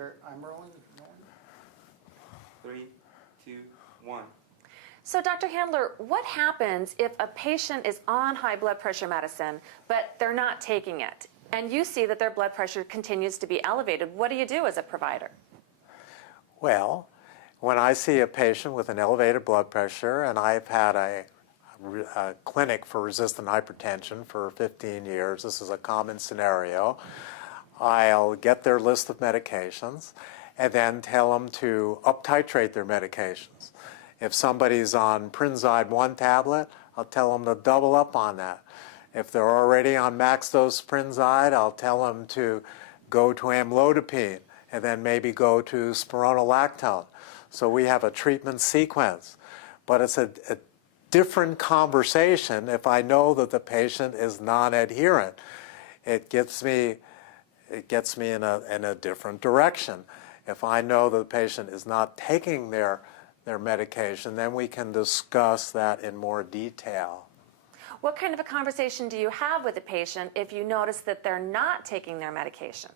I'm rolling. 3, 2, 1. So Dr. Handler, what happens if a patient is on high blood pressure medicine, but they're not taking it, and you see that their blood pressure continues to be elevated? What do you do as a provider? Well, when I see a patient with an elevated blood pressure, and I've had a clinic for resistant hypertension for 15 years, this is a common scenario, I'll get their list of medications and then tell them to up-titrate their medications. If somebody's on Prinzide 1 tablet, I'll tell them to double up on that. If they're already on max dose Prinzide, I'll tell them to go to amlodipine and then maybe go to spironolactone. So we have a treatment sequence. But it's a different conversation if I know that the patient is non-adherent. It gets me in a different direction. If I know the patient is not taking their medication, then we can discuss that in more detail. What kind of a conversation do you have with the patient if you notice that they're not taking their medication?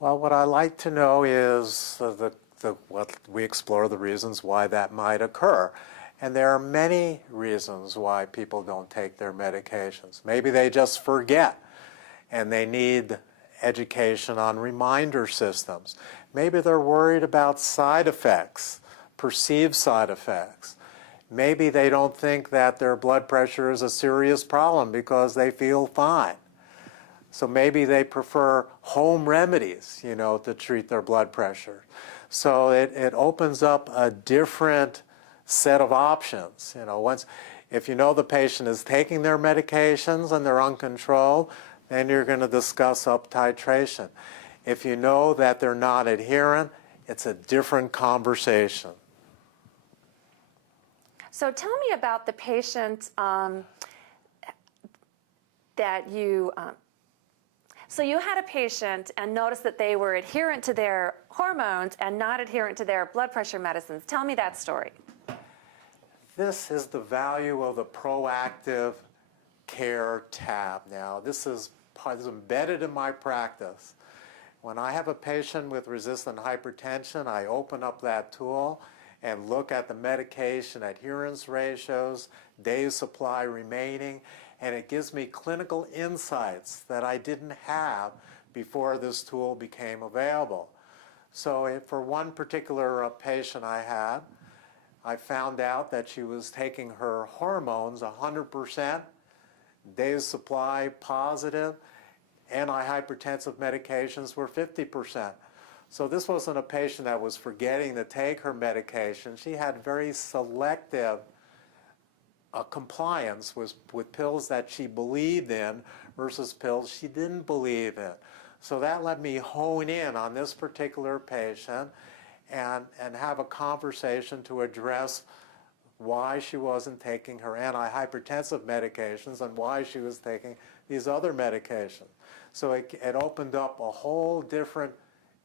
Well, what I like to know is what we explore the reasons why that might occur. And there are many reasons why people don't take their medications. Maybe they just forget and they need education on reminder systems. Maybe they're worried about side effects, perceived side effects. Maybe they don't think that their blood pressure is a serious problem because they feel fine. So maybe they prefer home remedies, to treat their blood pressure. So it opens up a different set of options. If you know the patient is taking their medications and they're uncontrolled, then you're going to discuss up titration. If you know that they're not adherent, it's a different conversation. So tell me about the patient that you... So you had a patient and noticed that they were adherent to their hormones and not adherent to their blood pressure medicines. Tell me that story. This is the value of the proactive care tab. Now, this is embedded in my practice. When I have a patient with resistant hypertension, I open up that tool and look at the medication adherence ratios, days supply remaining, and it gives me clinical insights that I didn't have before this tool became available. So for one particular patient I had, I found out that she was taking her hormones 100%, days supply positive, antihypertensive medications were 50%. So this wasn't a patient that was forgetting to take her medication. She had very selective compliance with pills that she believed in versus pills she didn't believe in. So that let me hone in on this particular patient and have a conversation to address why she wasn't taking her antihypertensive medications and why she was taking these other medications. So it opened up a whole different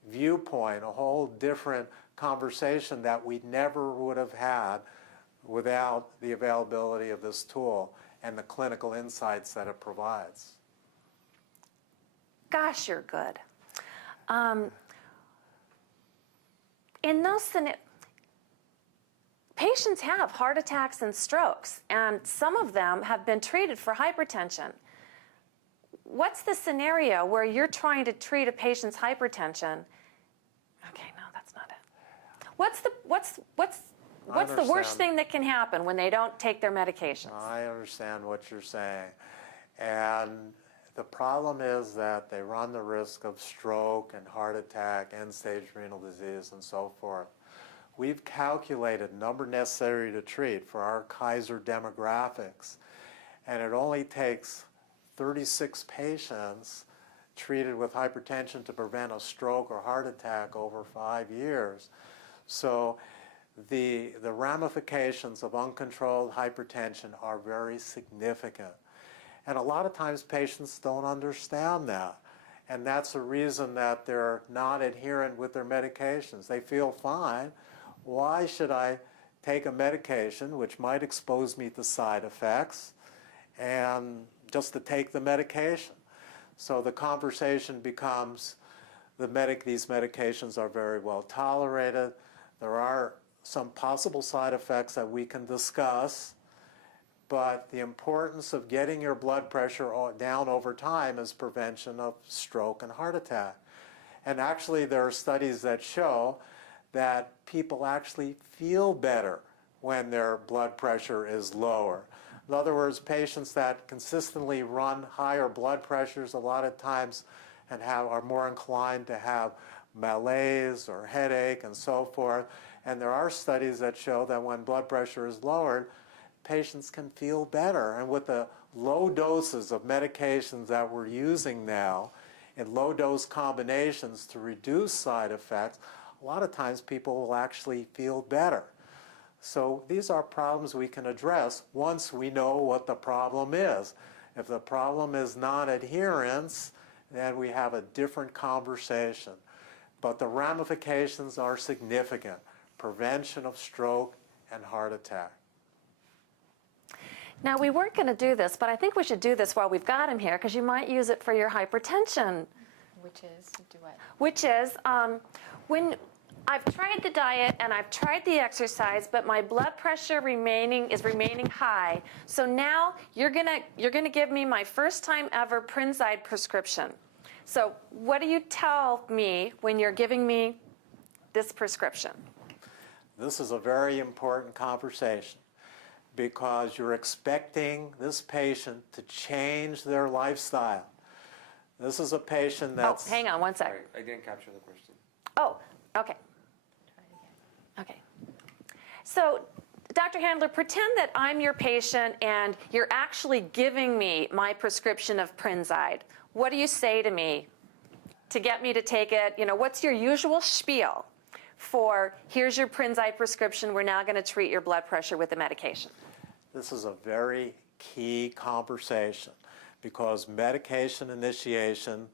viewpoint, a whole different conversation that we never would have had without the availability of this tool and the clinical insights that it provides. Gosh, you're good. In those patients have heart attacks and strokes, and some of them have been treated for hypertension. What's the scenario where you're trying to treat a patient's hypertension? Okay, no, that's not it. What's the worst thing that can happen when they don't take their medications? I understand what you're saying. And the problem is that they run the risk of stroke and heart attack, end-stage renal disease, and so forth. We've calculated number necessary to treat for our Kaiser demographics, and it only takes 36 patients treated with hypertension to prevent a stroke or heart attack over 5 years. So the ramifications of uncontrolled hypertension are very significant. And a lot of times patients don't understand that. And that's the reason that they're not adherent with their medications. They feel fine. Why should I take a medication which might expose me to side effects and just to take the medication? So the conversation becomes these medications are very well tolerated. There are some possible side effects that we can discuss, but the importance of getting your blood pressure down over time is prevention of stroke and heart attack. And actually, there are studies that show that people actually feel better when their blood pressure is lower. In other words, patients that consistently run higher blood pressures a lot of times and are more inclined to have malaise or headache and so forth. And there are studies that show that when blood pressure is lowered, patients can feel better. And with the low doses of medications that we're using now, in low-dose combinations to reduce side effects, a lot of times people will actually feel better. So these are problems we can address once we know what the problem is. If the problem is non-adherence, then we have a different conversation. But the ramifications are significant. Prevention of stroke and heart attack. Now, we weren't going to do this, but I think we should do this while we've got him here, because you might use it for your hypertension. Which is, do what? Which is, when I've tried the diet and I've tried the exercise, but my blood pressure is remaining high. So now you're gonna give me my first time ever Prinzide prescription. So what do you tell me when you're giving me this prescription? This is a very important conversation because you're expecting this patient to change their lifestyle. This is a patient that's... Oh, hang on one Sorry, second. I didn't capture the question. Oh, okay. Okay. So, Dr. Handler, pretend that I'm your patient and you're actually giving me my prescription of Prinzide. What do you say to me to get me to take it? You know, what's your usual spiel for, here's your Prinzide prescription, we're now going to treat your blood pressure with the medication? This is a very key conversation because medication initiation,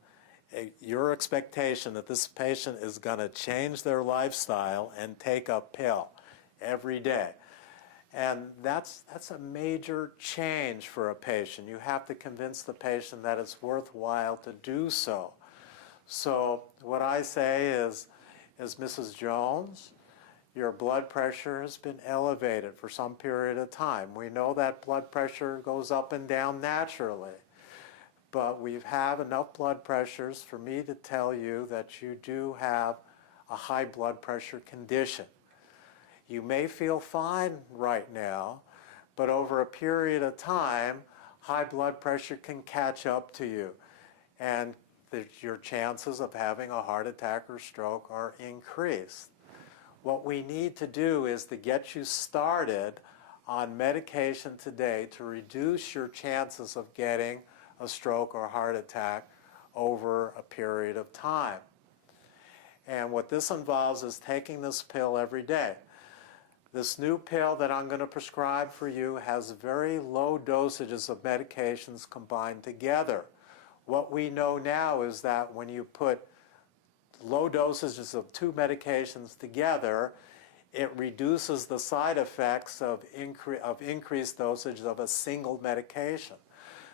your expectation that this patient is going to change their lifestyle and take a pill every day. And that's a major change for a patient. You have to convince the patient that it's worthwhile to do so. So what I say is Mrs. Jones, your blood pressure has been elevated for some period of time. We know that blood pressure goes up and down naturally. But we have enough blood pressures for me to tell you that you do have a high blood pressure condition. You may feel fine right now, but over a period of time, high blood pressure can catch up to you, and your chances of having a heart attack or stroke are increased. What we need to do is to get you started on medication today to reduce your chances of getting a stroke or heart attack over a period of time. And what this involves is taking this pill every day. This new pill that I'm going to prescribe for you has very low dosages of medications combined together. What we know now is that when you put low dosages of two medications together, it reduces the side effects of increased dosage of a single medication.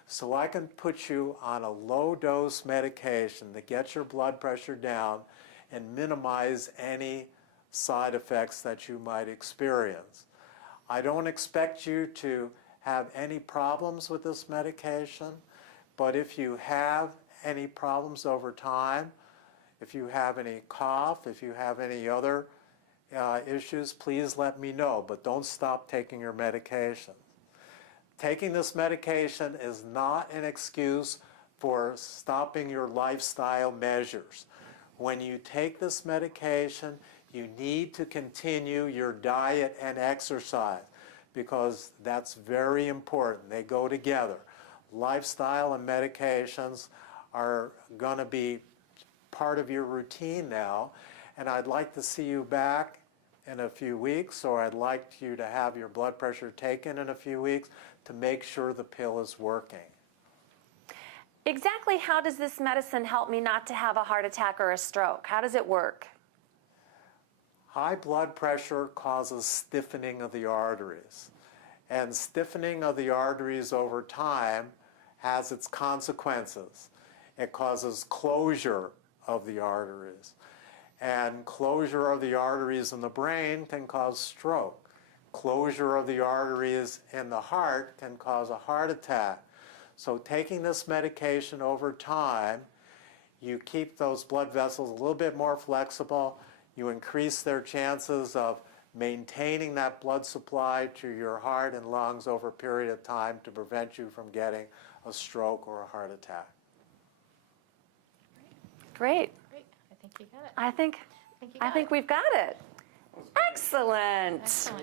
So I can put you on a low-dose medication to get your blood pressure down and minimize any side effects that you might experience. I don't expect you to have any problems with this medication, but if you have any problems over time, if you have any cough, if you have any other issues, please let me know, but don't stop taking your medication. Taking this medication is not an excuse for stopping your lifestyle measures. When you take this medication, you need to continue your diet and exercise because that's very important. They go together. Lifestyle and medications are going to be part of your routine now, and I'd like to see you back in a few weeks, or I'd like you to have your blood pressure taken in a few weeks to make sure the pill is working. Exactly how does this medicine help me not to have a heart attack or a stroke? How does it work? High blood pressure causes stiffening of the arteries, and stiffening of the arteries over time has its consequences. It causes closure of the arteries. And closure of the arteries in the brain can cause stroke. Closure of the arteries in the heart can cause a heart attack. So taking this medication over time, you keep those blood vessels a little bit more flexible, you increase their chances of maintaining that blood supply to your heart and lungs over a period of time to prevent you from getting a stroke or a heart attack. Great. Great. I think you got it. I think I think you got we've got it. That was great. Excellent. Excellent.